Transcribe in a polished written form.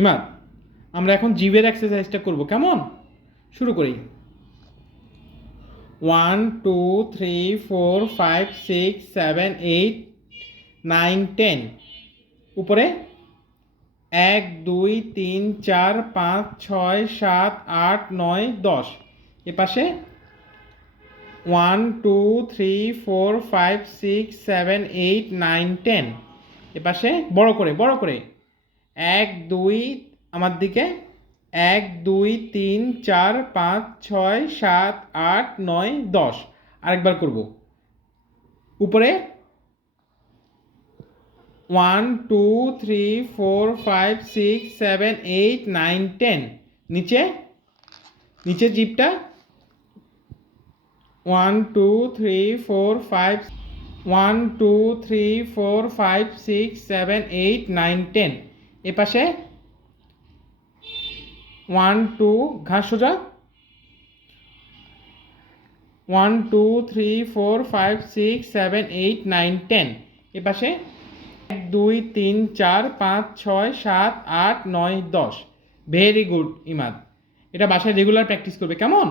ইমাদ, আমরা এখন জিভের এক্সারসাইজটা করব, কেমন? শুরু করি। 1 2 3 4 5 6 7 8 9 10। উপরে 1 2 3 4 5 6 7 8 9 10। এ পাশে 1 2 3 4 5 6 7 8 9 10। এ পাশে বড় করে 1 2 আমার দিকে 1 2 3 4 5 6 7 8 9 10। আরেকবার করব। উপরে 1 2 3 4 5 6 7 8 9 10। নিচে জিপটা 1 2 3 4 5 1 2 3 4 5 6 7 8 9 10। এ পাশে 1 2 ঘাস সোজা 1 2 3 4 5 6 7 8 9 10। এ পাশে 1 2 3 4 5 6 7 8 9 10। ভেরি গুড ইমাদ, এটা বাসায় রেগুলার প্র্যাকটিস করবে, কেমন?